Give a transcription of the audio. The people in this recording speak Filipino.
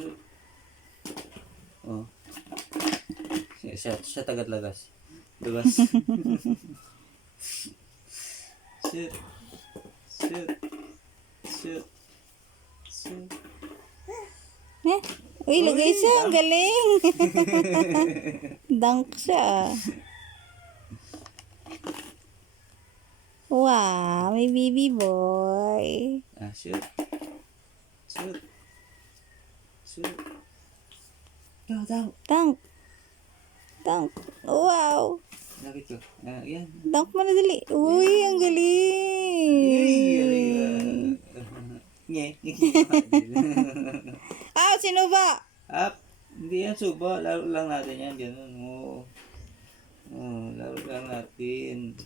Shoot. Oh. Siya tagad lagas. Lagas. Shoot. Shoot. Shoot. Shoot. Uy, lagay siya. Ang galing. Dunk siya. Wow, may baby boy. Shoot. Shoot. Shoot. Daw. Dunk. Dunk. Wow. Lagi ko. Yan. Dunk mo na dali. Uy, ang galing. Nye. Sino ba? Up. Hindi yan suba. Laro lang natin yan. Ganun. Oo. Laro lang natin.